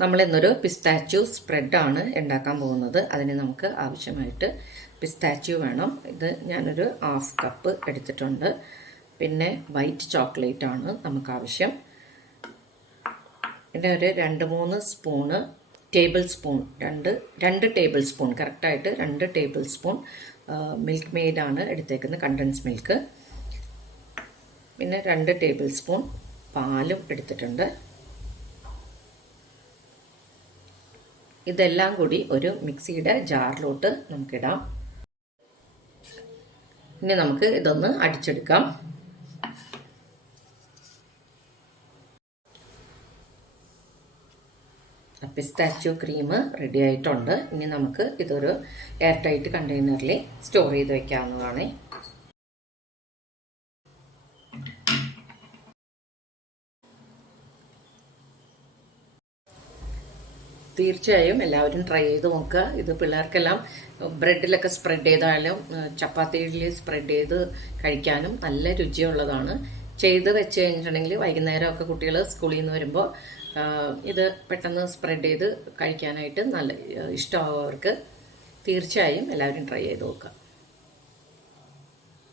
നമ്മളിന്നൊരു പിസ്താച്യൂ സ്പ്രെഡാണ് ഉണ്ടാക്കാൻ പോകുന്നത്. അതിന് നമുക്ക് ആവശ്യമായിട്ട് പിസ്താച്യൂ വേണം. ഇത് ഞാനൊരു 1/2 കപ്പ് എടുത്തിട്ടുണ്ട്. പിന്നെ വൈറ്റ് ചോക്ലേറ്റ് ആണ് നമുക്ക് ആവശ്യം. പിന്നെ ഒരു 2-3 സ്പൂണ് ടേബിൾ സ്പൂൺ, രണ്ട് ടേബിൾ സ്പൂൺ, കറക്റ്റായിട്ട് 2 ടേബിൾ സ്പൂൺ മിൽക്ക് മെയ്ഡാണ് എടുത്തേക്കുന്നത്, കണ്ടൻസ് മിൽക്ക്. പിന്നെ 2 ടേബിൾ സ്പൂൺ പാലും എടുത്തിട്ടുണ്ട്. ഇതെല്ലാം കൂടി ഒരു മിക്സിയുടെ ജാറിലോട്ട് നമുക്കിടാം. ഇനി നമുക്ക് ഇതൊന്ന് അടിച്ചെടുക്കാം. പിസ്താച്യൂ ക്രീം റെഡി ആയിട്ടുണ്ട്. ഇനി നമുക്ക് ഇതൊരു എയർ ടൈറ്റ് കണ്ടെയ്നറിൽ സ്റ്റോർ ചെയ്ത് വെക്കാവുന്നതാണ്. തീർച്ചയായും എല്ലാവരും ട്രൈ ചെയ്ത് നോക്കുക. ഇത് പിള്ളേർക്കെല്ലാം ബ്രെഡിലൊക്കെ സ്പ്രെഡ് ചെയ്താലും ചപ്പാത്തിയിൽ സ്പ്രെഡ് ചെയ്ത് കഴിക്കാനും നല്ല രുചിയുള്ളതാണ്. ചെയ്ത് വെച്ച് കഴിഞ്ഞിട്ടുണ്ടെങ്കിൽ വൈകുന്നേരമൊക്കെ കുട്ടികൾ സ്കൂളിൽ നിന്ന് വരുമ്പോൾ ഇത് പെട്ടെന്ന് സ്പ്രെഡ് ചെയ്ത് കഴിക്കാനായിട്ട് നല്ല ഇഷ്ടമാവുന്നവർക്ക് തീർച്ചയായും എല്ലാവരും ട്രൈ ചെയ്ത് നോക്കുക.